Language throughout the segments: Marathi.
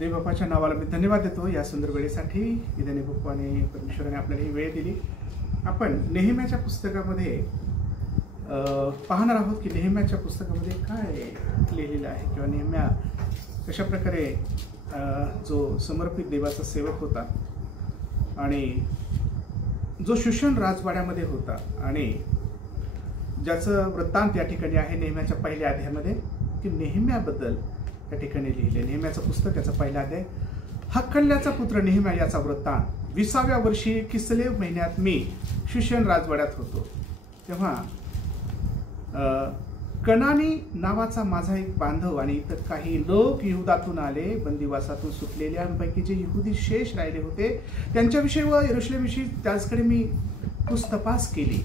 देव बाप्पाच्या नावाला मी धन्यवाद देतो या सुंदर वेळेसाठी. देवाने बाप्पाने परमेश्वराने आपल्याला ही वेळ दिली. आपण नेहम्याच्या पुस्तकामध्ये पाहणार आहोत की नेहम्याच्या पुस्तकामध्ये काय लिहिलेलं आहे किंवा नेहम्या कशा प्रकारे जो समर्पित देवाचा सेवक होता आणि जो शूशन राजवाड्यामध्ये होता आणि ज्याचं वृत्तांत या ठिकाणी आहे नेहम्याच्या पहिल्या अध्यायामध्ये की नेहम्याबद्दल त्या ठिकाणी लिहिले. नेहम्याचं पुस्तक याचा पहिला अध्याय. हक्कल्याचा पुत्र नेहम्या याचा वृत्तांत. 20व्या वर्षी किसलेव महिन्यात मी शूशन राजवाड्यात होतो तेव्हा कनानी नावाचा माझा एक बांधव आणि इतर काही लोक यहुदातून आले. बंदिवासातून सुटलेल्यांपैकी जे यहुदी शेष राहिले होते त्यांच्याविषयी व यरुशलेमविषयी त्याचकडे मी पुस्तपास केली.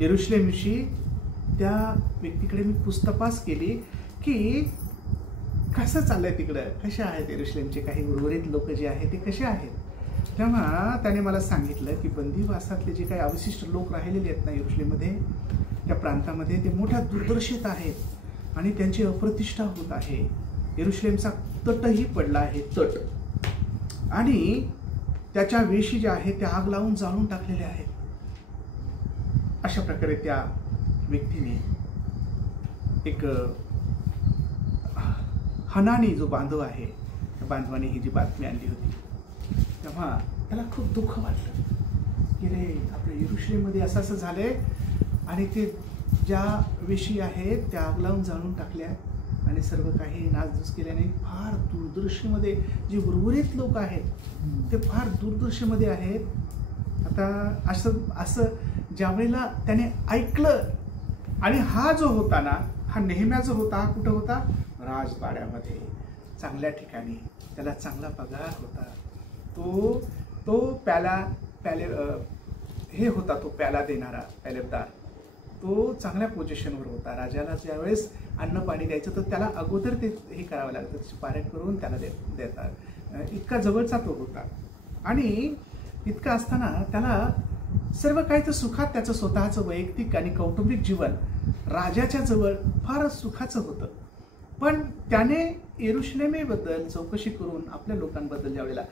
यरुशलेमविषयी त्या व्यक्तीकडे मी पुस्तपास केली की कसं चाललंय तिकडं, कसे आहेत यरुशलेमचे काही उर्वरित लोक जे आहेत ते कसे आहेत. तेव्हा त्याने मला सांगितलं की बंदिवासातले जे काही अवशिष्ट लोक राहिलेले आहेत ना यरुशलेममध्ये त्या प्रांतामध्ये ते मोठ्या दुर्दर्शेत आहेत आणि त्यांची अप्रतिष्ठा होत आहे. यरुशलेमचा तटही पडला आहे, तट, आणि त्याच्या वेशी ज्या आहेत त्या आग लावून जाळून टाकलेल्या आहेत. अशा प्रकारे त्या व्यक्तीने एक हनानी जो बांधव आहे त्या बांधवाने ही जी बातमी आणली होती तेव्हा त्याला खूप दुःख वाटलं की रे आपल्या यरुशलेममध्ये असं असं झालंय आणि ते ज्या वेशी आहेत त्या आग लावून जाळून टाकल्या आणि सर्व काही नासधूस केल्याने फार दूरदर्शीमध्ये जे उर्वरित लोक आहेत ते फार दूरदर्शीमध्ये आहेत. आता असं ज्यावेळेला त्याने ऐकलं आणि हा जो होता ना हा नेहम्या जो होता हा कुठं होता, राजवाड्यामध्ये, चांगल्या ठिकाणी, त्याला चांगला पगार होता. तो प्याले हे होता, तो प्याला देणारा पॅलेबदार, तो चांगल्या पोझिशनवर होता. राजाला ज्यावेळेस अन्न पाणी द्यायचं तर त्याला अगोदर ते हे करावं लागतं, शिफारस करून त्याला देतात. इतका जवळचा तो होता आणि इतका असताना त्याला सर्व काही तर सुखात त्याचं स्वतःचं वैयक्तिक आणि कौटुंबिक जीवन राजाच्या जवळ फार सुखाचं होतं. पण त्याने यरुशलेमेबद्दल चौकशी करून आपल्या लोकांबद्दल ज्यावेळेला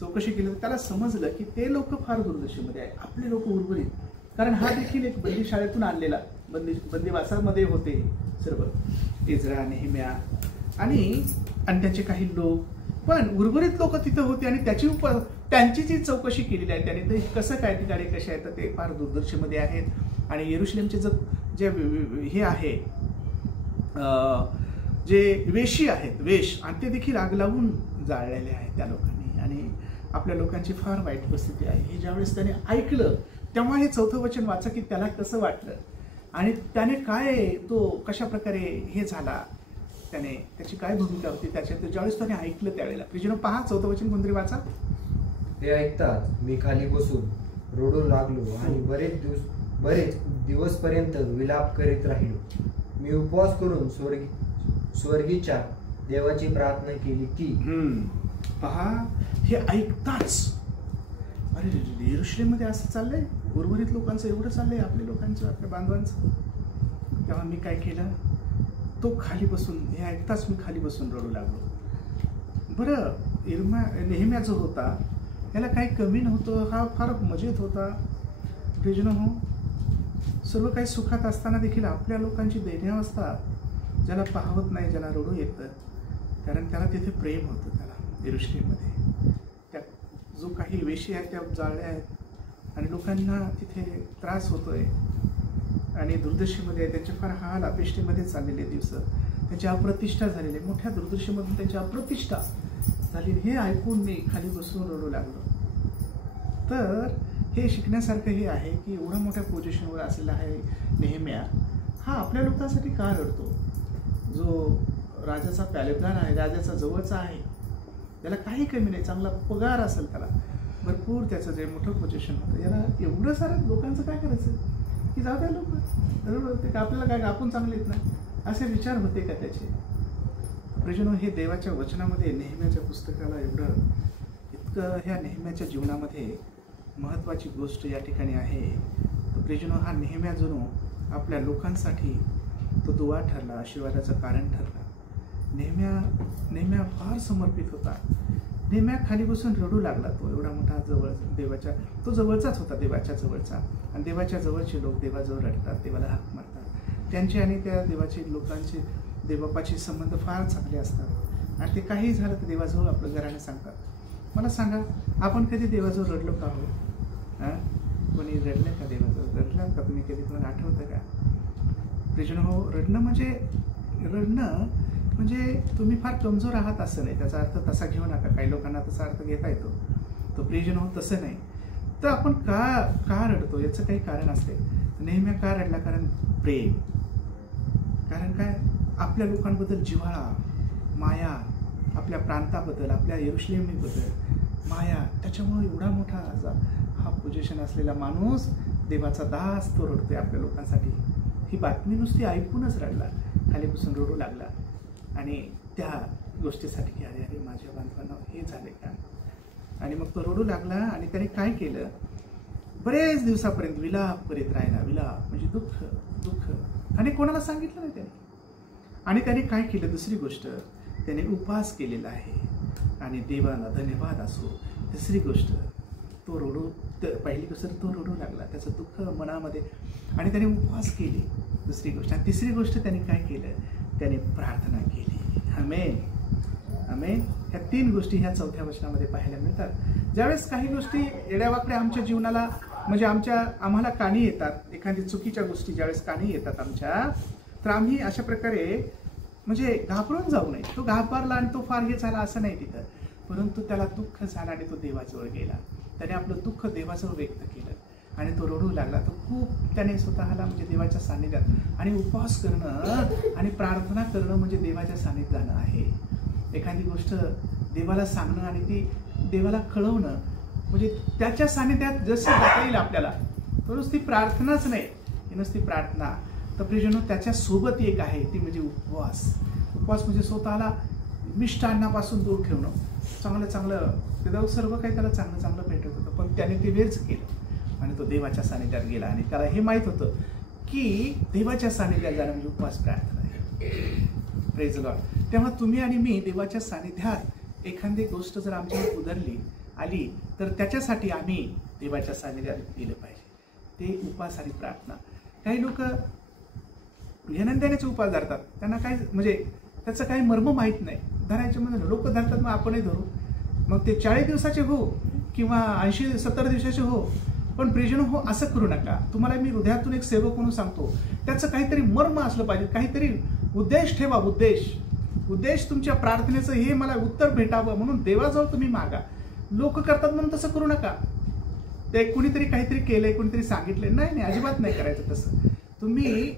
चौकशी केली तर त्याला समजलं की ते लोक फार दुर्दशेमध्ये आहे, आपले लोक उर्वरित. कारण हा देखील एक बंदीशाळेतून आणलेला, बंदिवासामध्ये होते सर्व, इज्रा, नेहम्या आणि त्याचे काही लोक, पण उर्वरित लोक तिथं होते आणि त्यांची जी चौकशी केलेली आहे त्याने ते कसं काय ठिकाणी कसे आहेत ते फार दुर्दशेमध्ये आहेत. आणि यरुशलेमचे जे हे आहे जे वेशी आहेत, वेश, आणि ते देखील आग लावून जाळलेले आहेत त्या लोकांनी आणि आपल्या लोकांची फार वाईट परिस्थिती आहे. हे ज्यावेळेस त्याने ऐकलं तेव्हा हे 4थं वचन वाचा की त्याला कसं वाटलं आणि त्याने काय, तो कशा प्रकारे हे झाला, त्याची काय भूमिका होती त्याच्यात ज्यावेळेस त्याने ऐकलं त्यावेळेला. प्रिजनो पहा 4थं वचन कोणतरी वाचा. ते ऐकताच मी खाली बसून रडू लागलो आणि बरेच दिवसपर्यंत विलाप करीत राहिलो. मी उपवास करून स्वर्गीच्या देवाची प्रार्थना केली की पहा हे ऐकताच अरे यरुशलेममध्ये असं चाललंय, उर्वरित लोकांचं एवढं चाललंय, आपल्या लोकांचं, आपल्या बांधवांचं. तेव्हा मी काय केलं, तो खाली बसून, हे ऐकताच मी खाली बसून रडू लागलो. बरं, नेहम्या जो होता याला काही कमी नव्हतं, हा फार मजेत होता. प्रिजनो हो, सर्व काही सुखात असताना देखील आपल्या लोकांची दैन्यावस्था ज्याला पाहवत नाही, ज्याला रडू येतं, कारण त्याला तिथे प्रेम होतं. त्याला यरुशलेममध्ये त्या जो काही वेशी आहेत त्या जाळल्या आहेत आणि लोकांना तिथे त्रास होतोय आणि दुर्दशेमध्ये त्यांचे फार हाल अपेष्टेमध्ये चाललेले दिवस, त्यांची अप्रतिष्ठा झालेली, मोठ्या दुर्दशेमधून त्यांची अप्रतिष्ठा झाली. हे ऐकून मी खाली बसून रडू लागलो. तर हे शिकण्यासारखं हे आहे की एवढा मोठ्या पोझिशनवर असलेला आहे नेहम्या, हा आपल्या लोकांसाठी का रडतो. जो राजाचा पॅलेबदार आहे, राजाचा जवळचा आहे, त्याला काही कमी नाही, चांगला पगार असेल, त्याला भरपूर त्याचं जे मोठं पोझिशन होतं, याला एवढं सारं लोकांचं काय करायचं की जाऊ द्या लोक बरोबर का, आपल्याला काय आपण चांगले आहेत ना, असे विचार होते का त्याचे. प्रिजनो हे देवाच्या वचनामध्ये नेहम्याच्या पुस्तकाला इतकं ह्या नेहम्याच्या जीवनामध्ये महत्त्वाची गोष्ट या ठिकाणी आहे. तर प्रिजनो हा नेहम्या जणू आपल्या लोकांसाठी तो दुवा ठरला, आशीर्वादाचं कारण ठरला. नेहम्या नेहम्या फार समर्पित होता. नेहम्या खाली बसून रडू लागला. तो एवढा मोठा जवळ देवाच्या, तो जवळचाच होता, देवाच्या जवळचा. आणि देवाच्या जवळचे लोक देवाजवळ रडतात, देवाला हाक मारतात. त्यांचे आणि त्या देवाचे लोकांचे देवबापाचे संबंध फार चांगले असतात. आणि ते काही झालं तर देवाजवळ आपलं घराने सांगतात. मला सांगा, आपण कधी देवाजवळ रडलो का हो? कोणी रडलं का देवाजवळ? रडलं का तुम्ही कधी? तुम्हाला आठवतं का? प्रियजन हो, रडणं म्हणजे तुम्ही फार कमजोर आहात असं नाही. त्याचा अर्थ तसा घेऊ नका. काही लोकांना तसा अर्थ घेता येतो. तो प्रियजन हो तसं नाही. तर आपण का रडतो याचं काही कारण असते. नेहमी का रडला? कारण प्रेम. कारण काय? आपल्या लोकांबद्दल जिव्हाळा, माया, आपल्या प्रांताबद्दल, आपल्या यरुशलेमीबद्दल माया. त्याच्यामुळे एवढा मोठा हा पोझिशन असलेला माणूस, देवाचा दास, तो रडतोय आपल्या लोकांसाठी. ही बातमी नुसती ऐकूनच रडला, खाली बसून रडू लागला. आणि त्या गोष्टीसाठी की अरे अरे माझ्या बांधवांना हे झाले का? आणि मग तो रडू लागला. आणि त्याने काय केलं? बरेच दिवसापर्यंत विलाप करीत राहिला. विलाप म्हणजे दुःख दुःख. आणि कोणाला सांगितलं नाही त्याने. आणि त्याने काय केलं? दुसरी गोष्ट, त्याने उपवास केलेला आहे. आणि देवाला धन्यवाद असो. तिसरी गोष्ट, तो रडू, पहिली गोष्ट तो रडू लागला, त्याचं दुःख मनामध्ये. आणि त्याने उपवास केले, दुसरी गोष्ट. आणि तिसरी गोष्ट त्याने काय केलं? त्याने प्रार्थना केली. आमेन, आमेन. ह्या 3 गोष्टी ह्या 4थ्या वचनामध्ये पाहायला मिळतात. ज्यावेळेस काही गोष्टी येड्यावाकड्या आमच्या जीवनाला, म्हणजे आम्हाला कानी येतात, एखादी चुकीच्या गोष्टी ज्यावेळेस कानी येतात आमच्या, तर आम्ही अशा प्रकारे म्हणजे घाबरून जाऊ नये. तो घाबरला आणि तो फार हे झाला असं नाही तिथं. परंतु त्याला दुःख झालं आणि तो देवाजवळ गेला. त्याने आपलं दुःख देवाजवळ व्यक्त केलं आणि तो रडू लागला. तो खूप त्याने स्वतःला म्हणजे देवाच्या सान्निध्यात, आणि उपवास करणं आणि प्रार्थना करणं म्हणजे देवाच्या सान्निध्यात जाणं आहे. एखादी गोष्ट देवाला सांगणं आणि ती देवाला कळवणं म्हणजे त्याच्या सान्निध्यात जसं जाता येईल आपल्याला. तो नुसती प्रार्थनाच नाही, ही नुसती प्रार्थना. तर प्रियजनो, त्याच्यासोबत एक आहे, ती म्हणजे उपवास. उपवास म्हणजे स्वतःला मिष्टान्नापासून दूर ठेवणं. चांगलं ते सर्व काही त्याला चांगलं भेटत होतं, पण त्याने ते वेळच केलं आणि तो देवाच्या सानिध्यात गेला. आणि त्याला हे माहीत होतं की देवाच्या सानिध्यात जाणं म्हणजे उपवास, प्रार्थना आहे. Praise Lord. तेव्हा तुम्ही आणि मी देवाच्या सानिध्यात एखादी गोष्ट जर आमच्यावर उधरली आली तर त्याच्यासाठी आम्ही देवाच्या सानिध्यात गेलं पाहिजे. ते उपवास आणि प्रार्थना. काही लोक घेण्याचे उपवास धरतात, त्यांना काय म्हणजे त्याचं काही मर्म माहीत नाही. धरायचे म्हणजे लोक धरतात, मग आपणही धरू. मग ते 40 दिवसाचे हो किंवा 80-70 दिवसाचे हो, पण प्रियजन हो, असं करू नका. तुम्हाला मी हृदयातून एक सेवक म्हणून सांगतो, त्याचं काहीतरी मर्म असलं पाहिजे, काहीतरी उद्देश ठेवा. उद्देश तुमच्या प्रार्थनेचं हे मला उत्तर भेटावं म्हणून देवाजवळ तुम्ही मागा. लोक करतात म्हणून तसं करू नका. ते कुणीतरी काहीतरी केलंय, कुणीतरी सांगितलंय, नाही, अजिबात नाही करायचं तसं. तुम्ही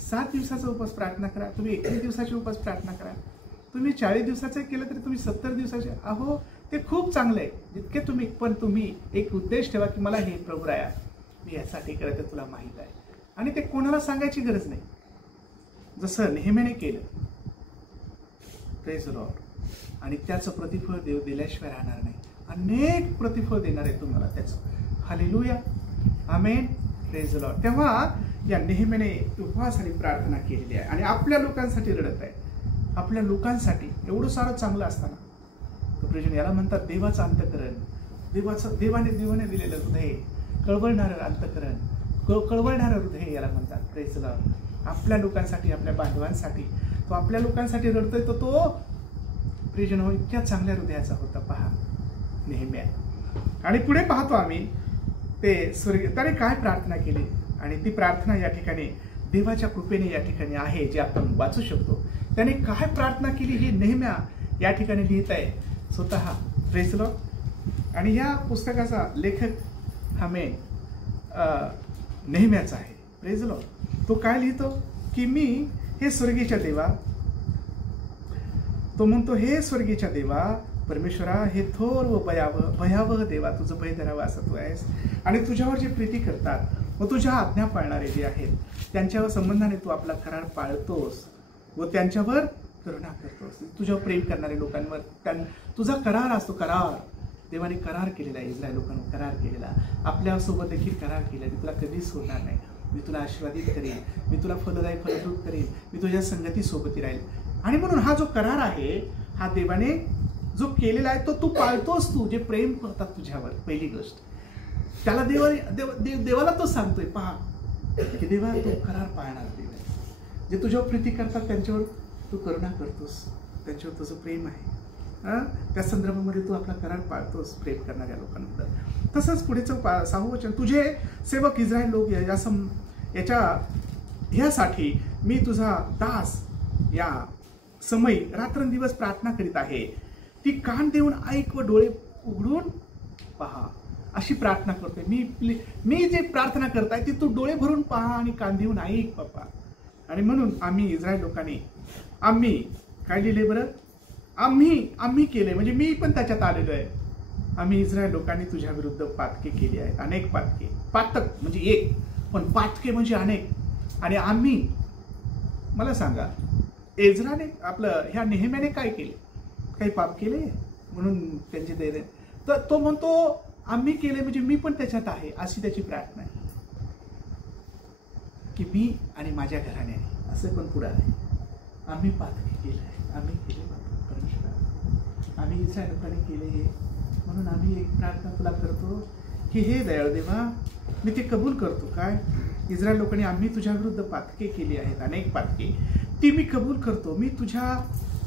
7 दिवसाचा उपवास प्रार्थना करा, तुम्ही 21 दिवसाची उपवास प्रार्थना करा, तुम्ही 40 दिवसाचं केलं तरी तुम्ही 70 दिवसाचे अहो, ते खूप चांगलं आहे जितके तुम्ही. पण तुम्ही एक उद्देश ठेवा की मला हे प्रभू राया मी यासाठी करत आहे, तुला माहीत आहे. आणि ते कोणाला सांगायची गरज नाही. जसं नेहमीने केलं, प्रेज लॉर्ड. आणि त्याचं प्रतिफळ देव दिल्याशिवाय राहणार नाही. अनेक प्रतिफळ देणार आहे तुम्हाला त्याचं. हालेलुया, आमेन, प्रेज लॉर्ड. तेव्हा या नेहमीने उपवास आणि प्रार्थना केलेली आहे आणि आपल्या लोकांसाठी रडत आहे. आपल्या लोकांसाठी एवढं सारं चांगलं असताना तो प्रियजन, याला म्हणतात देवाचं अंतःकरण. देवाने दिलेलं हृदय, कळवळणारं अंतःकरण, कळवळणारं हृदय याला म्हणतात. Praise Lord. आपल्या लोकांसाठी, आपल्या बांधवांसाठी तो आपल्या लोकांसाठी रडतोय. तो प्रियजन हो, इतक्या चांगल्या हृदयाचा होता. पहा नेहम्या. आणि पुढे पाहतो आम्ही ते त्याने काय प्रार्थना केली. आणि ती प्रार्थना या ठिकाणी देवाच्या कृपेने या ठिकाणी आहे, जे आपण वाचू शकतो. त्याने काय प्रार्थना केली हे नेहम्या या ठिकाणी लिहित आहे स्वतः. Praise Lord. आणि या पुस्तकाचा लेखक आमेन नेहम्याचा आहे. Praise Lord. तो काय लिहितो की मी हे स्वर्गीच्या देवा, तो म्हणतो हे स्वर्गीच्या देवा परमेश्वरा, हे थोर व भयावह देवा, तुझं भय धरावं असं तू आहेस. आणि तुझ्यावर जे प्रीती करतात व तुझ्या आज्ञा पाळणारे जे आहेत त्यांच्यावर संबंधाने तू आपला करार पाळतोस व त्यांच्यावर करुणा करतोस. तुझ्यावर प्रेम करणारे लोकांवर तुझा करार असतो. करार देवाने करार केलेला आहे. इस्रायल लोकांवर करार केलेला, आपल्यासोबत देखील करार केला. मी तुला कधीच सोडणार नाही, मी तुला आशीर्वादित करेन, मी तुला फलदायी फलद्रूप करेन, मी तुझ्या संगती सोबती राहील. आणि म्हणून हा जो करार आहे हा देवाने जो केलेला आहे तो तू पाळतोस, तू जे प्रेम करतात तुझ्यावर. पहिली गोष्ट त्याला देवाला तो सांगतोय, पहा की देवा तू करार पाळणार देव आहे. जे तुझ्यावर प्रीती करतात त्यांच्यावर तू करुणा करतोस, त्यांच्यावर तुझं प्रेम आहे. त्या संदर्भामध्ये तू आपला करार पाळतोस प्रेम करणाऱ्या लोकांबद्दल. तसंच पुढेचं 6वं वचन, तुझे सेवक इस्रायल लोक ह्यासाठी मी तुझा दास या समय रात्रंदिवस प्रार्थना करीत आहे. ती कान देऊन ऐक व डोळे उघडून पहा. अशी प्रार्थना करतोय मी जे प्रार्थना करताय ती तू डोळे भरून पहा आणि कान देऊन ऐक बाप्पा. आणि म्हणून आम्ही इस्रायल लोकांनी आम्ही काय लिहिले बरं, आम्ही केले म्हणजे मी पण त्याच्यात आलेलो आहे. आम्ही इस्रायल लोकांनी तुझ्या विरुद्ध पातके केली आहेत, अनेक पातके. पातक म्हणजे एक, पण पातके म्हणजे अनेक. आणि आम्ही, मला सांगा, एज्राने आपलं ह्या नेहम्याने काय केले? काही पाप केले म्हणून त्यांचे दैर्य. तर तो म्हणतो आम्ही केले म्हणजे मी पण त्याच्यात आहे, अशी त्याची प्रार्थना आहे की मी आणि माझ्या घराण्याने. असं पण पुढे आहे, आम्ही पातके केले आहे, आम्ही केले परमेश्वर, आम्ही इस्रायल लोकांनी केले हे. म्हणून आम्ही एक प्रार्थना तुला करतो की हे दयाळू देवा, मी ते कबूल करतो. काय? इस्रायल लोकांनी आम्ही तुझ्या विरुद्ध पातके केली आहेत, अनेक पातके, ती मी कबूल करतो. मी तुझ्या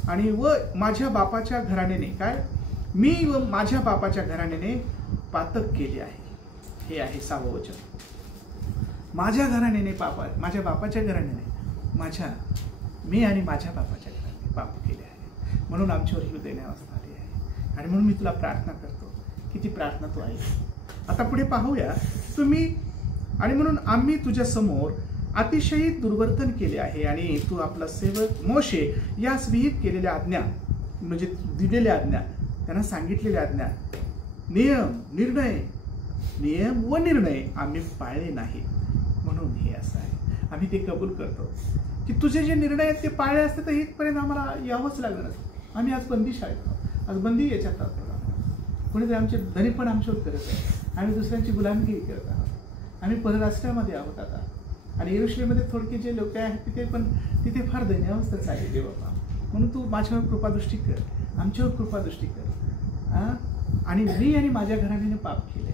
आणि व माझ्या बापाच्या घराण्याने, काय, मी व माझ्या बापाच्या घराण्याने पातक केले आहे. हे आहे 6वं वचन. माझ्या घराण्याने माझ्या बापाच्या घराण्याने मी आणि माझ्या बापाच्या घराने पाप केले आहे, म्हणून आमच्यावर ही दैन्यावस्था आली आहे. आणि म्हणून मी तुला प्रार्थना करतो की ती प्रार्थना तू ऐक. आता पुढे पाहूया. तुम्ही आणि म्हणून आम्ही तुझ्या समोर अतिशय दुर्वर्तन केले आहे आणि तू आपला सेवक मोशे यास विहित केलेल्या आज्ञा, म्हणजे दिलेल्या आज्ञा, त्यांना सांगितलेल्या आज्ञा, नियम व निर्णय आम्ही पाळले नाही. म्हणून हे असं आहे. आम्ही ते कबूल करतो की तुझे जे निर्णय आहेत ते पाळले असते तर इथपर्यंत आम्हाला यावंच लागलं. आम्ही आज बंदी शाळेत आहोत, आज बंदी याच्यात आहोत. कोणीतरी आमचे धनी पण आमच्यावर करत आहे, आम्ही दुसऱ्यांची गुलामगिरी करत आहोत. आम्ही परराष्ट्रामध्ये आहोत आता. आणि येरुशलेममध्ये थोडके जे लोक आहेत तिथे फार दैन्यावस्था चालली बाबा. म्हणून तू माझ्यावर कृपादृष्टी कर, आमच्यावर कृपादृष्टी कर. आणि मी आणि माझ्या घराण्याने पाप केले,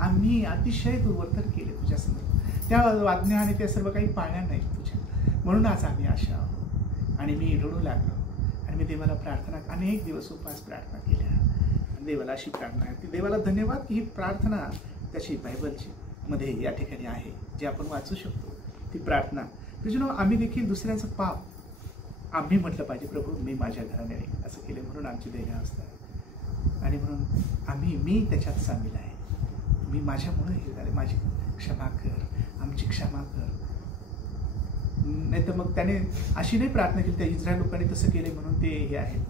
आम्ही अतिशय दुर्वर्तन केले तुझ्यासमोर. त्या आज्ञा आणि त्या सर्व काही पाळल्या नाहीत तुझ्या. म्हणून आज आम्ही अशा आहोत. आणि मी रडू लागलो आणि मी देवाला प्रार्थना, अनेक दिवस उपास प्रार्थना केल्या. देवाला अशी प्रार्थना आहे, ती देवाला धन्यवाद की ही प्रार्थना त्याची बायबलची मध्ये या ठिकाणी आहे, जे आपण वाचू शकतो. ती प्रार्थना तुझं आम्ही देखील दुसऱ्याचं पाप आम्ही म्हटलं पाहिजे, प्रभू मी माझ्या घराण्याने असं केलं म्हणून आमची दैन्यावस्था आहे. आणि म्हणून मी त्याच्यात सामील आहे. मी माझ्यामुळे हे झाले, माझी क्षमा कर, आमची क्षमा कर. नाही तर मग त्याने अशी नाही प्रार्थना केली, त्या इस्रायल लोकांनी तसं केले म्हणून ते हे आहेत.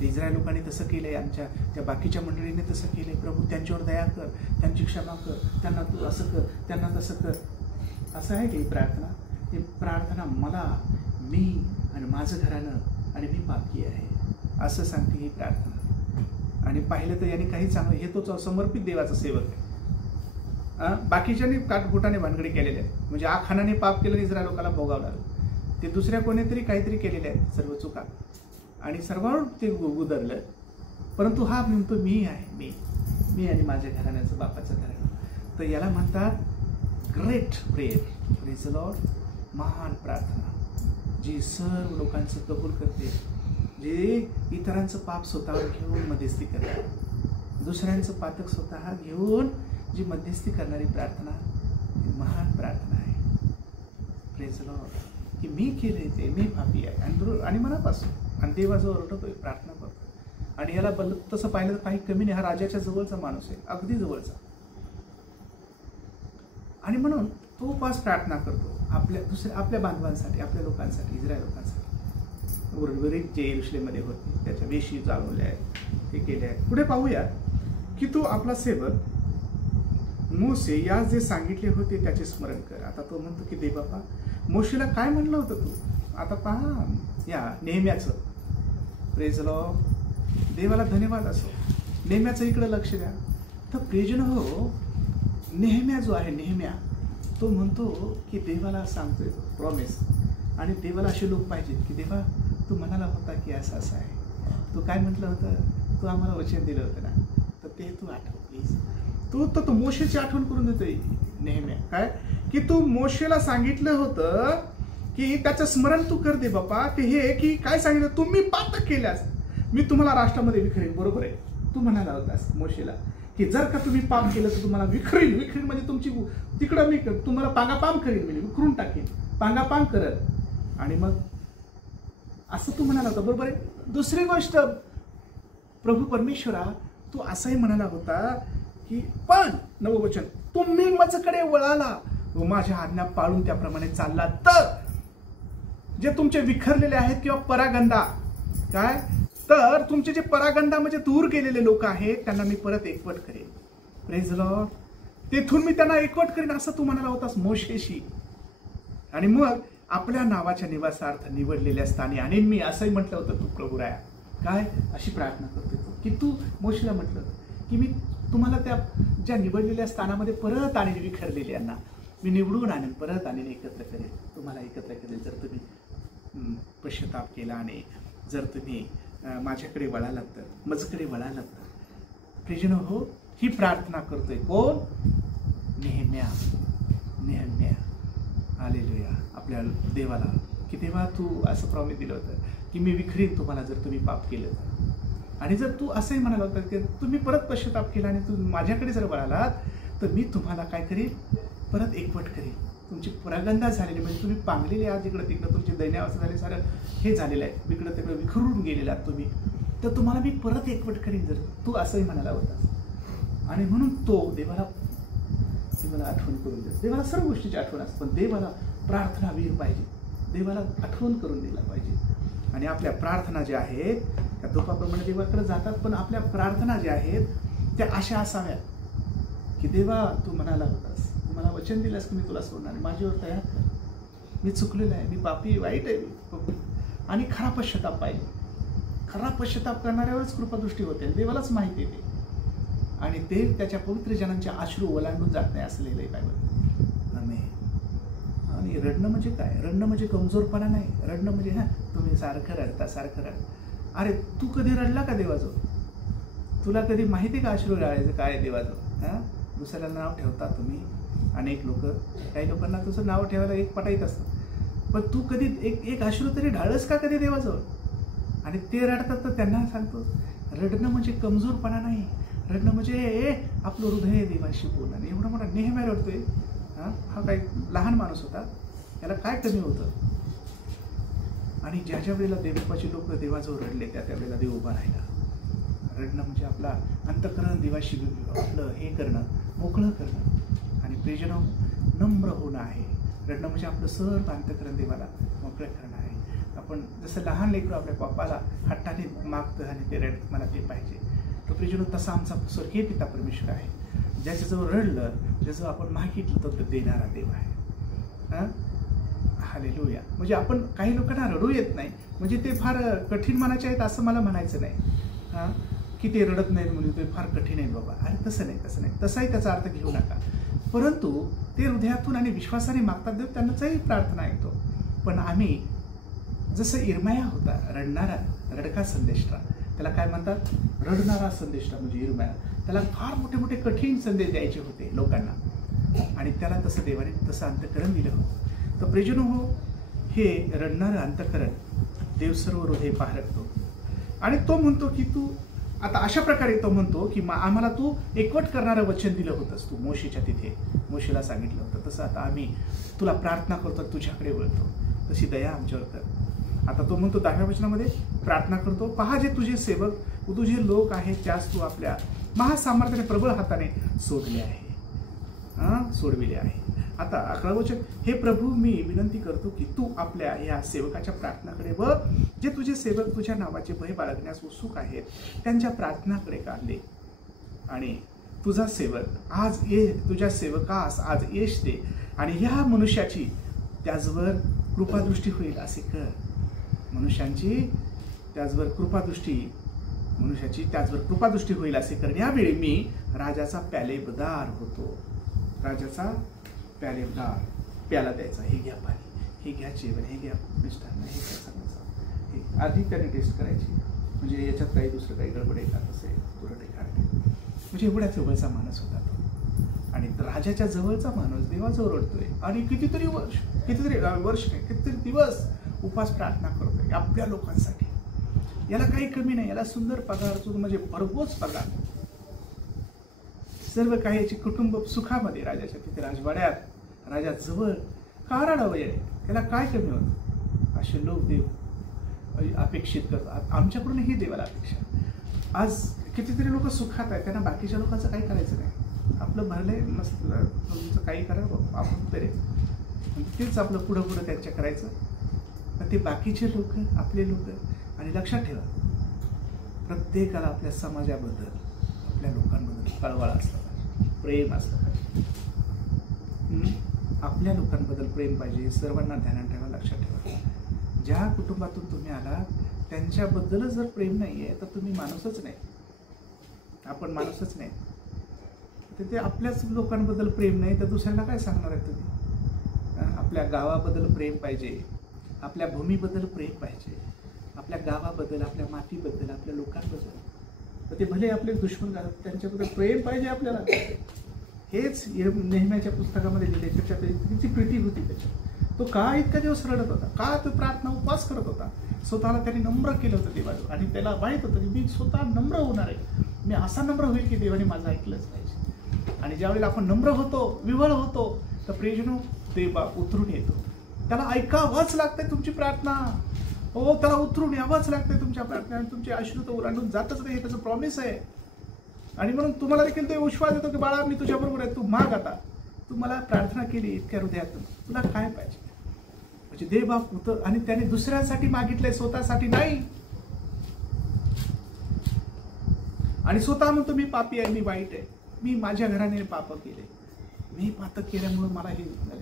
ते इस्रायल लोकांनी तसं केलंय, आमच्या त्या बाकीच्या मंडळीने तसं केलंय. प्रभू त्यांच्यावर दया कर, त्यांची क्षमा कर, त्यांना तू असं कर, त्यांना तसं कर. असं आहे की प्रार्थना? ही प्रार्थना मला, मी आणि माझं घराणं आणि मी पापी आहे असं सांगते ही प्रार्थना. आणि पाहिलं तर यांनी काही चांगलं, हे तो समर्पित देवाचा सेवक आहे. बाकीच्यांनी काटगुटाने भानगडी केलेल्या आहेत, म्हणजे आखानाने पाप केलं इस्रायल लोकांना भोगावं लागलं. ते दुसऱ्या कोणीतरी काहीतरी केलेले आहेत सर्व चुका आणि सर्वांवर ते गुदरलं. परंतु हा म्हणतो मी आहे, मी आणि माझ्या घराण्याचं बापाचं घराणं. तर याला म्हणतात great prayer, praise the Lord, महान प्रार्थना, जी सर्व लोकांचं कबूल करते, जे इतरांचं पाप स्वतःवर घेऊन मध्यस्थी करते, दुसऱ्यांचं पातक स्वतः घेऊन जी मध्यस्थी करणारी प्रार्थना, महान प्रार्थना आहे. प्रेज द लॉर्ड की मी केले ते, मी पापी आहे आणि मनापासून आणि देवाजवळ रडतोय, प्रार्थना करतोय. आणि याला तसं पाहिलं तर काही कमी नाही, हा राजाच्या जवळचा माणूस आहे, अगदी जवळचा. आणि म्हणून तो उपास प्रार्थना करतो आपल्या बांधवांसाठी, आपल्या लोकांसाठी, इस्रायल लोकांसाठी. उर्वरित जे येरुशलेममध्ये होते त्याच्या वेशी जाळवल्या आहेत, ते केले आहेत. पुढे पाहूया की तो आपला सेवक मोसे या जे सांगितले होते त्याचे स्मरण कर. आता तो म्हणतो की दे बापा, मोशेला काय म्हणलं होतं तू? आता पहा या नेहम्याचं. प्रेज लॉर्ड, देवाला धन्यवाद असो. नेहम्याचं इकडे लक्ष द्या. तर प्रियजन हो, नेहम्या जो आहे, नेहम्या तो म्हणतो की देवाला सांगतोय तो प्रॉमिस. आणि देवाला असे लोक पाहिजेत की देवा तू म्हणाला होता की असं असं आहे, तू काय म्हटलं होतं, तू आम्हाला वचन दिलं होतं ना, तर ते तू आठव प्लीज. तो मोशेची आठवण करून देतोय नेहमी, काय की तू मोशेला सांगितलं होतं की त्याचं स्मरण तू कर दे बापा, की हे की काय सांगितलं, तुम्ही पाप केल्यास मी तुम्हाला राष्ट्रामध्ये विखरेन. बरोबर आहे, तू म्हणाला होतास मोशेला की जर का तुम्ही पाप केलं तर तुम्हाला विखरीन. विखरीन म्हणजे तुमची तिकडं मी तुम्हाला पांगापांग करीन, मी विखरून टाकेन, पांगापांग करत. आणि मग असं तू म्हणाला होता. बरोबर आहे. दुसरी गोष्ट, प्रभू परमेश्वरा तू असंही म्हणाला होता की पण नववचन, तुम्ही माझ्याकडे वळाला व माझ्या आज्ञा पाळून त्याप्रमाणे चालला तर जे तुमचे विखरलेले आहेत किंवा परागंदा, काय तर तुमचे जे परागंदा म्हणजे दूर गेलेले लोक आहेत त्यांना मी परत एकवट करेन. Praise Lord. तेथून मी त्यांना एकवट करेन असं तू म्हणाला होतास मोशेशी. आणि मग आपल्या नावाच्या निवासार्थ निवडलेल्या स्थानी आणि मी असंही म्हटलं होतं तू प्रभू राया, काय अशी प्रार्थना करतोय तू की तू मोशेला म्हटलं की मी तुम्हाला त्या ज्या निवडलेल्या स्थानामध्ये परत आणेन, विखरलेल्यांना मी निवडून आणेन, परत आणेन, एकत्र करेन, तुम्हाला एकत्र करेन जर तुम्ही पश्चाताप केला आणि जर तुम्ही माझ्याकडे वळालात तर, माझ्याकडे वळालात तर. प्रियजन हो, ही प्रार्थना करतोय कोण? नेहम्या. हालेलुया. आपल्या देवाला की तेव्हा तू असं प्रॉमिस दिलं होतं की मी विखरीन तुम्हाला जर तुम्ही पाप केलं तर. आणि जर तू असंही म्हणाला होता की तुम्ही परत पश्चाताप केला आणि तू माझ्याकडे जर वळालात तर मी तुम्हाला काय करीन, परत एकवट करीन. तुमची परागंदा झालेली म्हणजे तुम्ही पांगलेले आहात इकडं तिकडं, तुमची दैन्यावस्था झाली, सारं हे झालेलं आहे, इकडं तिकडं विखरून गेलेला आहात तुम्ही, तर तुम्हाला मी परत एकवट करीन जर तू असंही म्हणाला होतास. आणि म्हणून तो देवाला आठवण करून देतो. देवाला सर्व गोष्टीची आठवण असते, पण देवाला प्रार्थना वीर पाहिजे, देवाला आठवण करून दिला पाहिजे. आणि आपल्या प्रार्थना ज्या आहेत त्या धोपाप्रमाणे देवाकडे जातात, पण आपल्या प्रार्थना ज्या आहेत त्या अशा असाव्यात की देवा तू म्हणाला होतास, तू मला वचन दिलास की मी तुला सोडणार, माझ्यावर तयार कर, मी चुकलेलं आहे, मी पापी वाईट आहे, आणि खरा पश्चाताप पाहिजे. खरा पश्चाताप करणाऱ्यावरच कृपादृष्टी होते, देवालाच माहिती आहे ते. आणि ते त्याच्या पवित्र जनांचे अश्रू ओलांडून जात नाही असं लिहिलंय बायबल. आमेन. आणि रडणं म्हणजे काय? रडणं म्हणजे कमजोरपणा नाही. रडणं म्हणजे तुम्ही सारखं रडता, सारखं रडता. अरे तू कधी रडला का देवाजवळ? तुला कधी माहिती का अश्रू गाळायचं काय देवाजवळ? दुसऱ्याला नाव ठेवता तुम्ही, अनेक लोक, काही लोकांना तुझं नाव ठेवायला एक पटाईत असतं, पण तू कधी एक अश्रू तरी ढाळस का कधी देवाजवळ? आणि ते रडतात तर त्यांना सांगतो रडणं म्हणजे कमजोरपणा नाही, रडणं म्हणजे आपलं हृदय देवाशी बोलणं. आणि एवढा मोठा नेहमी रडतोय. हा काही लहान माणूस होता, त्याला काय कमी होतं? आणि ज्या ज्या वेळेला देवबाचे लोक देवाजवळ रडले त्या वेळेला देव उभा राहिला. रडणं म्हणजे आपला अंतःकरण देवाशी आपलं हे करणं, मोकळं करणं. आणि प्रियजन नम्र होणं आहे. रडणं म्हणजे आपलं सर्व अंतःकरण देवाला मोकळं करणं आहे. आपण जसं लहान लेकरू आपल्या बापाला हट्टाने मागतं आणि ते रडतं, मला ते पाहिजे, तर प्रियजन तसा आमचा स्वर्गीय पिता परमेश्वर आहे. ज्याच्याजवळ रडलं, ज्याजवळ आपण मागितलं तर देणारा देव आहे. हालेलुया. म्हणजे आपण काही लोकांना रडू येत नाही म्हणजे ते फार कठीण मनाचे आहेत असं मला म्हणायचं नाही. की ते रडत नाहीत म्हणून ते फार कठीण आहे बाबा. अरे तसं नाही. तसाही त्याचा अर्थ घेऊ नका. परंतु ते हृदयातून आणि विश्वासाने मागतात, देव त्यांनाही प्रार्थना ऐकतो. पण आम्ही जसं इर्माया होता, रडणारा, रडका संदेष्टा, त्याला काय म्हणतात? रडणारा संदेष्टा म्हणजे इर्माया. त्याला फार मोठे मोठे कठीण संदेश द्यायचे होते लोकांना, आणि त्याला तसं देवाने तसं अंतःकरण दिलं होतं. तर प्रियजन हो, हे रडणारं अंतःकरण देव सर्व हृदय पाहतो. आणि तो म्हणतो की तू आता अशा प्रकारे तो म्हणतो की आम्हाला तू एकवट करणारं वचन दिलं होतंस, तू मोशेच्या तिथे मोशेला सांगितलं होतं, तसं आता आम्ही तुला प्रार्थना करतो, तुझ्याकडे वळतो, तशी दया आमच्यावर कर. आता तो म्हणतो 10व्या वचनामध्ये प्रार्थना करतो, पहा जे तुझे सेवक व तुझे लोक आहेत त्यास तू आपल्या महासामर्थ्याने प्रबळ हाताने सोडले आहे, सोडविले आहे. आता 11वं वचन, हे प्रभू मी विनंती करतो की तू आपल्या या सेवकाच्या प्रार्थनाकडे व जे तुझे सेवक तुझ्या नावाचे भय बाळगण्यास उत्सुक आहेत त्यांच्या प्रार्थनाकडे कान दे. आणि तुझा सेवक आज तुझ्या सेवकास आज यश दे, आणि ह्या मनुष्याची त्याचवर कृपादृष्टी होईल असे कर. मनुष्याची त्याचवर कृपादृष्टी होईल असे कर. यावेळी मी राजाचा प्यालेबदार होतो. राजाचा प्यालेबदार, प्याला द्यायचा, हे घ्या पाणी, हे घ्या जेवण, हे घ्या मिष्टान्न, हे घ्या सगळं. आधी त्याने टेस्ट करायची, म्हणजे याच्यात काही दुसरं काही गडबड आहे का, तसे तुरटे काढणे. म्हणजे एवढ्या जवळचा माणूस होता तो. आणि राजाच्या जवळचा माणूस देवाजवळ रडतोय आणि कितीतरी वर्ष नाही, कितीतरी दिवस उपास प्रार्थना करतोय आपल्या लोकांसाठी. याला काही कमी नाही, याला सुंदर पगार, म्हणजे भरघोस पगार, सर्व काही याची कुटुंब सुखामध्ये, राजाच्या तिथे राजवाड्यात राजाजवळ का रडावं याने, त्याला काय कमी होतं. असे लोक देव अपेक्षित करतात. आमच्याकडूनही देवाला अपेक्षा. आज कितीतरी लोक सुखात आहेत, त्यांना बाकीच्या लोकांचं काही करायचं नाही. आपलं भरलंय मस्त, तुमचं काही करावं आपण तरी, तेच आपलं पुढं पुढं त्यांच्या करायचं. पण ते बाकीचे लोक, आपले लोक. आणि लक्षात ठेवा, प्रत्येकाला आपल्या समाजाबद्दल, आपल्या लोकांबद्दल कळवळा असला पाहिजे, प्रेम असलं पाहिजे. आपल्या लोकांबद्दल प्रेम पाहिजे. सर्वांना ध्यानात ठेवा, लक्षात ठेवा. ज्या कुटुंबातून तुम्ही आलात त्यांच्याबद्दलच जर प्रेम नाही आहे तर तुम्ही माणूसच नाही, आपण माणूसच नाही. तर ते आपल्याच लोकांबद्दल प्रेम नाही तर दुसऱ्याला काय सांगणार आहे तुम्ही. आपल्या गावाबद्दल प्रेम पाहिजे, आपल्या भूमीबद्दल प्रेम पाहिजे, आपल्या गावाबद्दल, आपल्या मातीबद्दल, आपल्या लोकांबद्दल. तर ते भले आपले दुश्मन घालत, त्यांच्याबद्दल प्रेम पाहिजे आपल्याला. हेच नेहम्याच्या पुस्तकामध्ये लिहिले. त्याच्यात किती प्रीती होती त्याच्यात. तो का इतका दिवस रडत होता, का तो प्रार्थना उपवास करत होता. स्वतःला त्याने नम्र केलं होतं देवाला. आणि त्याला माहीत होतं की मी स्वतः नम्र होणार आहे, मी असा नम्र होईल की देवाने माझं ऐकलंच पाहिजे. आणि ज्यावेळेला आपण नम्र होतो, विवळ होतो, तर प्रेजनो देवा उतरून येतो. त्याला ऐकावंच लागतंय तुमची प्रार्थना. हो, त्याला उतरून यावंच लागतंय तुमच्या प्रार्थना. तुमचे अश्रू तर ओलांडून जातच नाही, हे त्याचं प्रॉमिस आहे. आणि म्हणून तुम्हाला देखील तो विश्वास देतो की बाळा मी तुझ्याबरोबर आहे, तू माग. आता तू मला प्रार्थना केली इतक्या हृदयातून, तुला काय पाहिजे. म्हणजे देवबाप होतं आणि त्याने दुसऱ्यांसाठी मागितलंय, स्वतःसाठी नाही. आणि स्वतः म्हणतो मी पापी आहे, मी वाईट आहे, मी माझ्या घराने पाप केले, मी पाप केल्यामुळे मला हे झालं.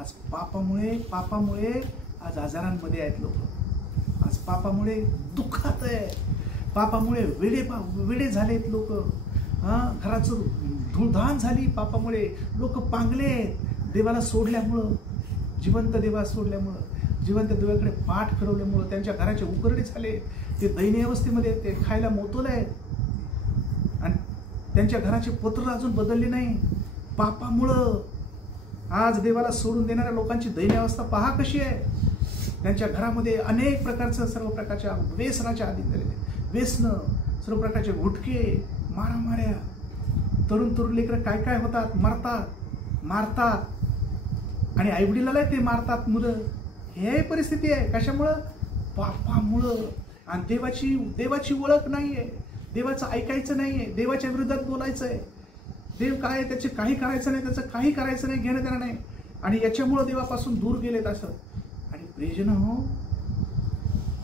आज पापामुळे आज आजारांमध्ये आहेत लोक. आज पापामुळे दुःखात आहे, पापामुळे वेडे झालेत लोक. घराचं धूळधाण झाली पापामुळे. लोक पांगले देवाला सोडल्यामुळं, जिवंत देवा सोडल्यामुळं, जिवंत देवाकडे पाठ फिरवल्यामुळं त्यांच्या घराचे उकरडे झाले. ते दयनीय अवस्थेमध्ये, ते खायला मोतोल आहे. आणि त्यांच्या घराचे पत्र अजून बदलले नाही पापामुळं. आज देवाला सोडून देणाऱ्या लोकांची दयनीय अवस्था पहा कशी आहे. त्यांच्या घरामध्ये अनेक प्रकारचं, सर्व प्रकारच्या व्यसनाच्या अधीन झालेले, व्यसन, सर्व प्रकारचे गुटखे, मारामाऱ्या, तरुण लेकरं काय काय होतात, मारतात. आणि आईवडिलाला ते मारतात मुलं. हे परिस्थिती आहे. कशामुळं? पापामुळं. आणि देवाची ओळख नाहीये, देवाचं ऐकायचं नाहीये, देवाच्या विरोधात बोलायचं आहे. देव काय आहे त्याचे काही करायचं नाही, त्याचं काही करायचं नाही, घेणं देणं नाही. आणि याच्यामुळं देवापासून दूर गेलेत असं. आणि प्रियजन हो,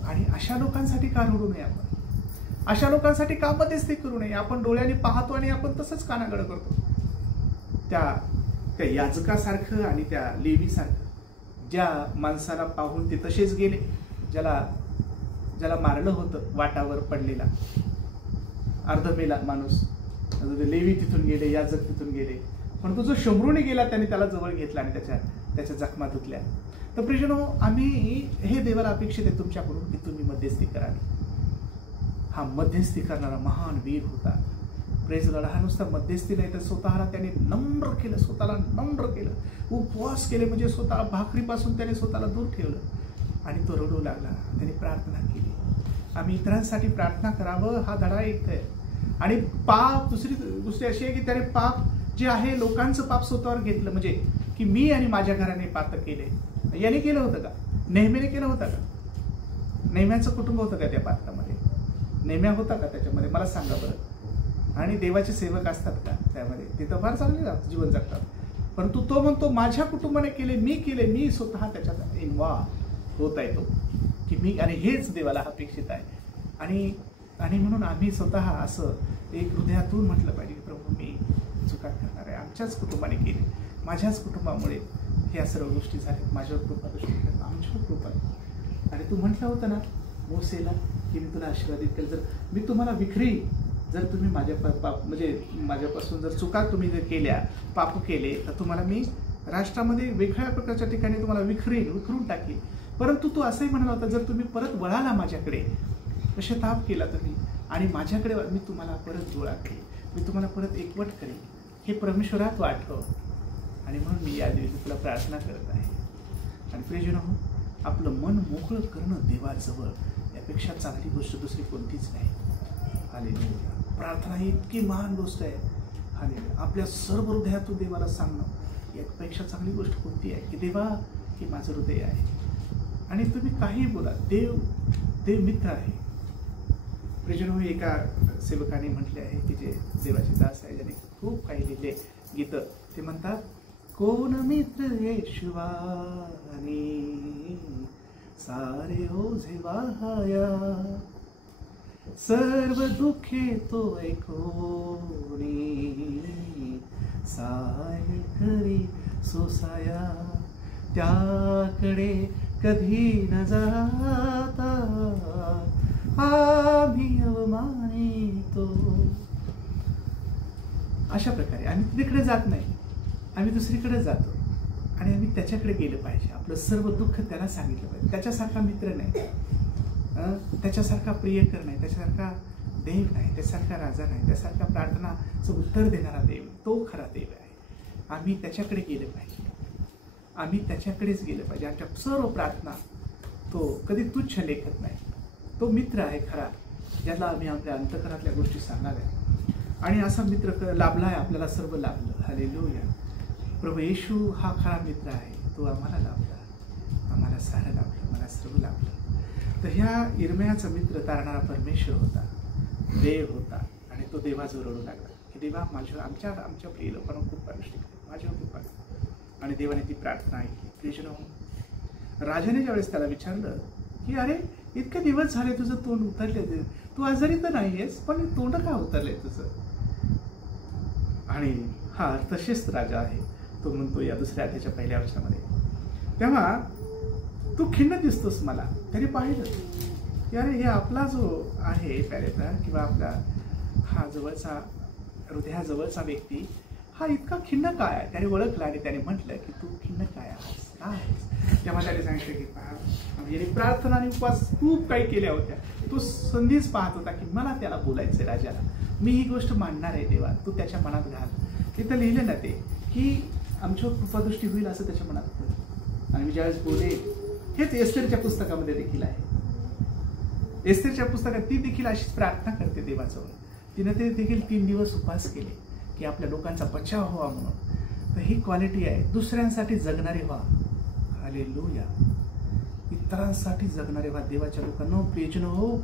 आणि अशा लोकांसाठी का रडू नये आपण? अशा लोकांसाठी का मध्यस्थी करू नये? आपण डोळ्याने पाहतो आणि आपण तसंच कानाकडं करतो. त्या याजकासारखं आणि त्या लेवीसारखं, ज्या माणसाला पाहून ते तसेच गेले, ज्याला मारलं होतं वाटावर पडलेला अर्धमेला माणूस, लेवी तिथून गेले, याजक तिथून गेले, पण तो जो शंभरूने गेला त्याने त्याला जवळ घेतला आणि त्याच्या जखमा धुतल्या. तर प्रियजनो, आम्ही हे देवाला अपेक्षित आहे तुमच्याकडून की तुम्ही मध्यस्थी करावी. हा मध्यस्थी करणारा महान वीर होता. प्रेज लढा. हा नुसता मध्यस्थी नाही तर स्वतःला त्याने नम्र केलं, स्वतःला नम्र केलं, उपवास केले, म्हणजे स्वतःला भाकरीपासून त्याने स्वतःला दूर ठेवलं आणि तो रडू लागला. त्याने प्रार्थना केली. आम्ही इतरांसाठी प्रार्थना करावं हा धडा एक आहे. आणि पाप दुसरी अशी आहे की त्याने पाप जे आहे लोकांचं पाप स्वतःवर घेतलं, म्हणजे की मी आणि माझ्या घराने पाप केले. याने केलं होतं का? नेहमीने केलं होतं का? नेहम्याचं कुटुंब होतं का त्या पात्रामध्ये? नेहम्या होता का त्याच्यामध्ये? मला सांगा बरं. आणि देवाचे सेवक असतात का त्यामध्ये? ते तर फार चांगले जीवन जगतात. परंतु तो म्हणतो माझ्या कुटुंबाने केले, मी स्वतः त्याच्यात इन्व्हॉल्व होत आहे तो की मी. आणि हेच देवाला अपेक्षित आहे. आणि म्हणून आम्ही स्वतः असं एक हृदयातून म्हटलं पाहिजे की प्रभू मी चुका करणार आहे, आमच्याच कुटुंबाने केली, माझ्याच कुटुंबामुळे ह्या सर्व गोष्टी झाल्या, माझ्यावर कृपा दृष्टी, आमच्यावर कृपा. आणि तू म्हटलं होतं ना मोसेला की मी तुला आशीर्वादित केलं, जर मी तुम्हाला विखरी, जर तुम्ही माझ्यापासून जर चुका तुम्ही जर केल्या, पाप केले, तर तुम्हाला मी राष्ट्रामध्ये वेगळ्या प्रकारच्या ठिकाणी तुम्हाला विखरून टाकेल. परंतु तो असंही म्हणाला होता, जर तुम्ही परत वळाला माझ्याकडे, पश्चाताप केला तुम्ही आणि माझ्याकडे, मी तुम्हाला परत गोळा करेन, मी तुम्हाला परत एकवट करेन. हे परमेश्वरात वाटव. आणि म्हणून मी या दिवशी तुला प्रार्थना करत आहे. आणि प्रियजन हो, आपलं मन मोकळं करणं देवाजवळ यापेक्षा चांगली गोष्ट दुसरी कोणतीच नाही. हालेलुया. प्रार्थना ही इतकी महान गोष्ट आहे. हालेलुया. आपल्या सर्व हृदयातून देवाला सांगणं यापेक्षा चांगली गोष्ट कोणती आहे, की देवा, की माझं हृदय आहे. आणि तुम्ही काही बोला, देव मित्र आहे. प्रियजन हो, एका सेवकाने म्हटले आहे, की जे देवाचे दास आहे, ज्याने खूप काही लिहिले गीतं, ते म्हणतात, कोण मित्र येशुवानी सारे ओझे वाहाया, सर्व दुःखे तो ऐकोनी साय करी सोसाया, त्याकडे कधी न जाता आम्ही अवमानितो. अशा प्रकारे आम्ही तिकडे जात नाही, आम्ही दुसरीकडे जातो आणि आम्ही त्याच्याकडे गेलं पाहिजे. आपलं सर्व दुःख त्याला सांगितलं पाहिजे. त्याच्यासारखा मित्र नाही, त्याच्यासारखा प्रियकर नाही, त्याच्यासारखा देव नाही, त्याच्यासारखा राजा नाही, त्यासारखा प्रार्थनाचं उत्तर देणारा देव, तो खरा देव आहे. आम्ही त्याच्याकडे गेलं पाहिजे, आम्ही त्याच्याकडेच गेलं पाहिजे. आमच्या सर्व प्रार्थना तो कधी तुच्छ लेखत नाही. तो मित्र आहे खरा, ज्याला आम्ही आपल्या अंतकरातल्या गोष्टी सांगाव्या. आणि असा मित्र लाभला आहे, आपल्याला सर्व लाभलं. हालेलुया. प्रभू येशू हा खरा मित्र आहे. तो आम्हाला लाभला, आम्हाला सारं लाभलं, मला सर्व लाभलं. तर ह्या इर्म्याचा मित्र तारणारा परमेश्वर होता, देव होता. आणि तो देवाजवळ रडू लागला, की देवा आमच्या प्रिय लोकांना खूप गोष्टी माझ्यावर खूप आहे. आणि देवाने ती प्रार्थना ऐकली. कृष्ण राजाने ज्यावेळेस त्याला विचारलं, की अरे इतके दिवस झाले तुझं तोंड उतरले, तू आजारी तर नाहीयेस, पण तोंड का उतरलंय तुझं? आणि हा तसेच राजा आहे. तो म्हणतो या दुसऱ्या अध्यायाच्या पहिल्या वर्षामध्ये, तेव्हा तू खिन्न दिसतोस मला. त्याने पाहिलं की अरे हे आपला जो आहे पॅरेचा किंवा आपला हा जवळचा हृदयाजवळचा व्यक्ती हा इतका खिन्न काय आहे. त्याने ओळखला आणि त्याने म्हटलं की तू खिन्न काय आहेस, काय आहेस? तेव्हा त्याने सांगितलं की म्हणजे प्रार्थना आणि उपवास खूप काही केल्या होत्या. तो संधीच पाहत होता की मला त्याला बोलायचं राजाला, मी ही गोष्ट मांडणार आहे देवा, तू त्याच्या मनात घाल. तिथं लिहिलं ना ते की आमच्यावर कृपादृष्टी होईल असं त्याच्या मनात होतं. आणि मी ज्यावेळेस बोले, हेच एस्तेरच्या पुस्तकामध्ये देखील आहे. एस्तेरच्या पुस्तकात ती देखील अशीच प्रार्थना करते देवाजवळ. तिनं ते देखील 3 दिवस उपवास केले की आपल्या लोकांचा बचाव व्हावा म्हणून. तर ही क्वालिटी आहे, दुसऱ्यांसाठी जगणारे व्हा. हालेलुया. इतरांसाठी जगणारे व्हा देवाच्या लोकांना. प्रियजन हो,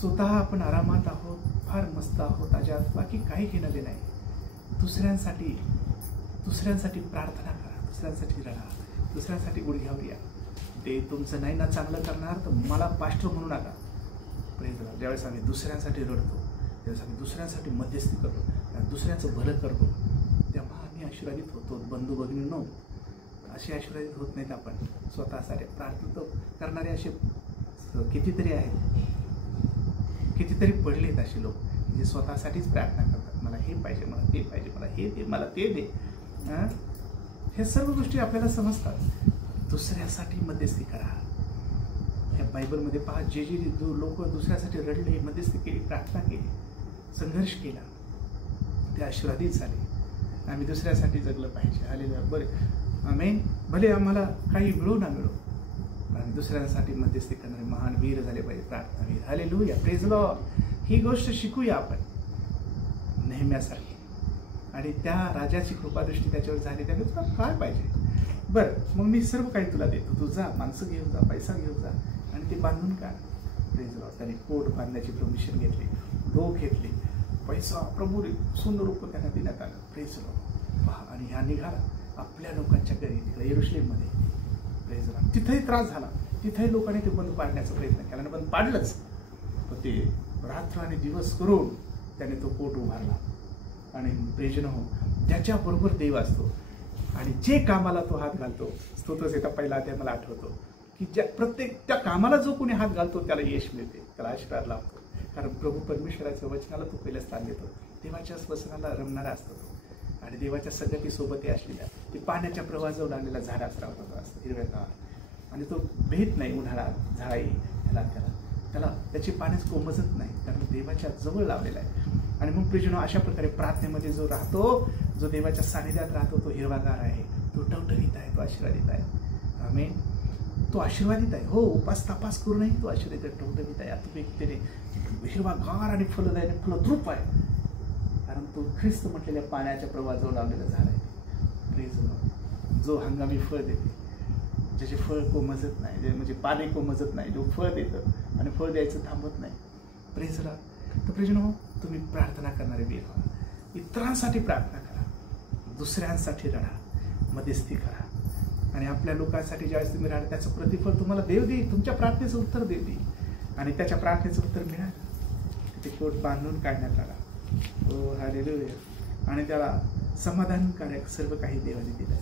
स्वतः आपण आरामात आहोत, फार मस्त आहोत, अजात बाकी काही घेणं देणं नाही. दुसऱ्यांसाठी प्रार्थना करा, दुसऱ्यांसाठी रडा, दुसऱ्यांसाठी गुडघ्यावर या. ते तुमचं नाही ना चांगलं करणार तर मला पास्टर म्हणू नका. Praise the Lord. ज्यावेळेस आम्ही दुसऱ्यांसाठी रडतो, त्यावेळेस आम्ही दुसऱ्यांसाठी मध्यस्थी करतो, दुसऱ्यांचं भलं करतो, तेव्हा आम्ही आशीर्वादित होतो. बंधू भगिनींनो, असे आशीर्वादित होत नाहीत आपण. स्वतःसाठी प्रार्थना करणारे असे कितीतरी आहेत, कितीतरी पडलेत असे लोक जे स्वतःसाठीच प्रार्थना करतात. मला हे पाहिजे, मला ते पाहिजे, मला हे दे, मला ते दे. हे सर्व गोष्टी आपल्याला समजतात. दुसऱ्यासाठी मध्यस्थी करा. ह्या बायबलमध्ये पहा, जे लोक दुसऱ्यासाठी रडले, मध्यस्थी केली, प्रार्थना केली, संघर्ष केला, ते आशीर्वादित झाले. आम्ही दुसऱ्यासाठी जगलं पाहिजे. हालेलुया. बरे आमेन. भले आम्हाला काही मिळो ना मिळो, आम्ही दुसऱ्यांसाठी मध्यस्थी करणारे महान वीर झाले पाहिजे, प्रार्थनावीर. हालेलुया. Praise the lord. ही गोष्ट शिकूया आपण नेहम्यासारखी. आणि त्या राजाची कृपादृष्टी त्याच्यावर झाली. त्यामुळे तुला काय पाहिजे? बरं, मग मी सर्व काही तुला देतो, तू जा, माणसं घेऊन जा, पैसा घेऊन जा आणि ते बांधून काढ. Praise the Lord. त्याने कोट बांधण्याची परमिशन घेतली, लोक घेतली, पैसा प्रभू सुंदर रूप त्यांना देण्यात आलं. Praise the Lord. पहा, आणि ह्या निघाला आपल्या लोकांच्या घरी तिकडे यरुशलेममध्ये. Praise the Lord. तिथेही त्रास झाला, तिथेही लोकांनी ते बंद पाडण्याचा प्रयत्न केला आणि बंद पाडलंच. पण ते रात्र आणि दिवस करून त्याने तो कोट उभारला. आणि प्रेजन हो, ज्याच्याबरोबर देव असतो आणि जे कामाला तो हात घालतो, स्तोत्रसेचा पहिला अध्याय मला आठवतो की ज्या प्रत्येक त्या कामाला जो कोणी हात घालतो त्याला यश मिळते, त्याला आशीर्वाद लाभतो. कारण प्रभू परमेश्वराच्या वचनाला तो पहिलं स्थान देतो. देवाच्या वचनाला रमणारा असतो तो. आणि देवाच्या संगतीसोबत असलेल्या ते पाण्याच्या प्रवाहाजवळ आलेला झाडासारखा असतो, हिरव्यागार. आणि तो भेट नाही उन्हाळा झाळाई त्याला त्याची पाण्याच कोमजत नाही, कारण देवाच्या जवळ लावलेला आहे. आणि मग प्रियजनो, अशा प्रकारे प्रार्थनेमध्ये जो राहतो, जो देवाच्या सानिध्यात राहतो, तो हिरवागार आहे, तो टवटवीत आहे, तो आशीर्वादित आहे. आमेन. तो आशीर्वादित आहे. हो, उपास तपास करूनही तो आशीर्वादित टवटवीत आहे. आता व्यक्तीने हिरवागार आणि फलदायी फलद्रूप आहे, कारण तो ख्रिस्त म्हटलेल्या पाण्याच्या प्रवाहाजवळ लावलेला झाड आहे. Praise Lord. जो हंगामी फळ देते, ज्याचे फळ कोमजत नाही, जे म्हणजे पाणी कोमजत नाही, जो फळ देतं आणि फळ द्यायचं थांबत नाही. Praise Lord. तर प्रियजनो, तुम्ही प्रार्थना करणारे वीर व्हा. इतरांसाठी प्रार्थना करा, दुसऱ्यांसाठी रडा, मध्यस्थी करा. आणि आपल्या लोकांसाठी ज्यावेळेस तुम्ही राहा, त्याचं प्रतिफळ तुम्हाला देव देईल. तुमच्या प्रार्थनेचं उत्तर देव देईल. आणि त्याच्या प्रार्थनेचं उत्तर मिळालं, ते कोट बांधून काढण्यात आला. ओ हालेलुया. आणि त्याला समाधानकारक सर्व काही देवाने दिलं.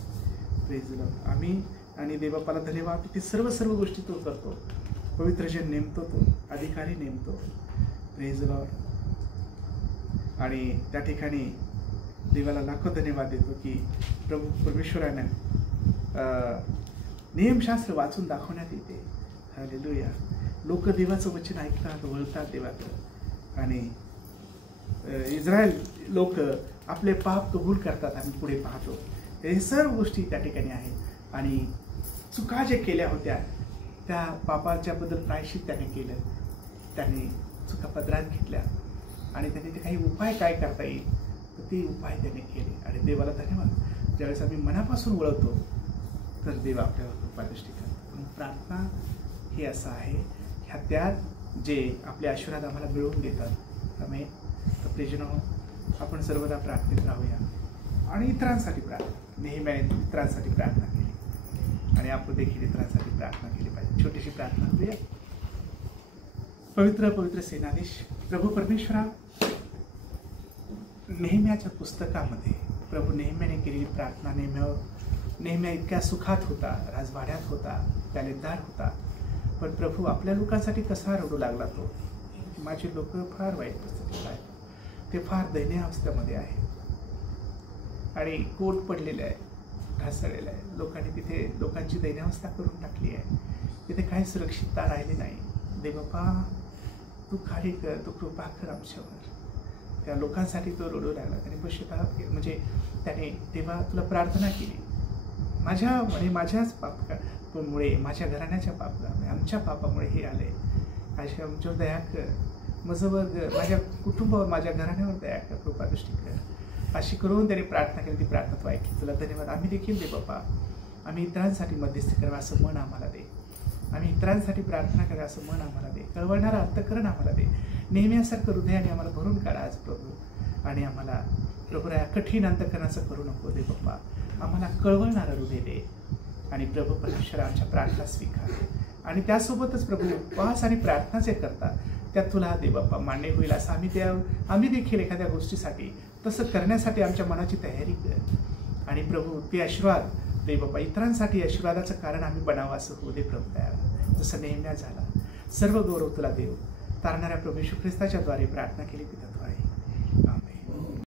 Praise Lord. आम्ही आणि देवबापाला धन्यवाद. ते सर्व गोष्टी तो करतो. पवित्र जन नेमतो, तो अधिकारी नेमतो. Praise Lord. आणि त्या ठिकाणी देवाला लाखो धन्यवाद देतो की प्रभू परमेश्वरानं नियमशास्त्र वाचून दाखवण्यात येते. हालेलुया. लोक देवाचं वचन ऐकतात, वळतात देवाकडं. आणि इस्रायल लोक आपले पाप कबूल करतात. आम्ही पुढे पाहतो हे सर्व गोष्टी त्या ठिकाणी आहेत. आणि चुका जे केल्या होत्या त्या पापाच्याबद्दल प्रायश्चित त्याने केलं. त्याने चुका पदरात घेतल्या आणि त्याने ते काही उपाय काय करता येईल तर ते उपाय त्याने केले. आणि देवाला धन्यवाद. ज्यावेळेस आम्ही मनापासून वळवतो तर देव आपल्याला कृपादृष्टी करतो. म्हणून प्रार्थना हे असं आहे, ह्या त्यात जे आपले आशीर्वाद आम्हाला मिळवून देतात. आम्ही तर प्रियजनो, आपण सर्वदा प्रार्थनेत राहूया आणि इतरांसाठी प्रार्थना. नेहमीने इतरांसाठी प्रार्थना केली आणि आपण देखील इतरांसाठी प्रार्थना केली पाहिजे. छोटीशी प्रार्थना करूया. पवित्र सेनाधीश प्रभू परमेश्वरा, नेहम्याच्या पुस्तकामध्ये प्रभू नेहम्याने केलेली प्रार्थना नेहम्या इतक्या सुखात होता, राजवाड्यात होता, त्यालेदार होता. पण प्रभू आपल्या लोकांसाठी कसा रडू लागला तो. माझे लोक फार वाईट परिस्थितीत आहेत, ते फार दयनीय अवस्थेमध्ये आहेत आणि कोट पडलेले आहे, ढासळलेलं आहे. लोकांनी तिथे लोकांची दयनीयावस्था करून टाकली आहे. तिथे काही सुरक्षितता राहिली नाही. देवबापा, तू खाली कर, तू कृपा कर आमच्यावर. त्या लोकांसाठी तो रडू लागला. त्याने पश्चाताप म्हणजे त्याने तेव्हा तुला प्रार्थना केली. माझ्याच पापामुळे, माझ्या घराण्याच्या पापामुळे, आमच्या पापामुळे हे आले. अशा आमच्यावर दया कर, माझ्या कुटुंबावर, माझ्या घराण्यावर दया कर, कृपादृष्टी कर. अशी करून त्याने प्रार्थना केली. ती प्रार्थना तू ऐकली. तुला धन्यवाद. आम्ही देखील दे बाबा, आम्ही इतरांसाठी मध्यस्थी करावं असं मन आम्हाला दे. आम्ही इतरांसाठी प्रार्थना करावं असं मन आम्हाला दे. कळवणारं अंतःकरण आम्हाला दे. नेहमीसारखं हृदयाने आम्हाला भरून काढा आज प्रभू. आणि आम्हाला प्रभू या कठीण अंतःकरणाचं करू नको दे बाप्पा. आम्हाला कळवणारं हृदय दे. आणि प्रभू परमेश्वर आमच्या प्रार्थना स्वीकार. आणि त्यासोबतच प्रभू उपवास आणि प्रार्थना जे करतात त्यात तुला दे बाप्पा मान्य होईल असं आम्ही देखील एखाद्या गोष्टीसाठी तसं करण्यासाठी आमच्या मनाची तयारी कर. आणि प्रभू ते आशीर्वाद दे बाप्पा, इतरांसाठी आशीर्वादाचं कारण आम्ही बनावं असं होऊ दे प्रभू तयार, जसं नेहम्या झाला. सर्व गौरव तुला देव तारणाऱ्या प्रभू येशू ख्रिस्ताच्या द्वारे प्रार्थना केली पिता.